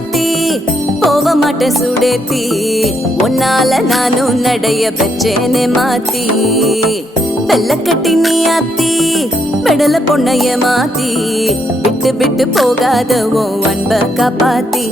மாத்தி போக மாட்டேன் சுடேத்தி உன்னால நானும் நடைய பெற்றேனே மாத்தி வெள்ள கட்டி நீ ஆத்தி பெடல பொண்ணைய மாத்தி விட்டு விட்டு போகாத உன் அன்ப காப்பாத்தி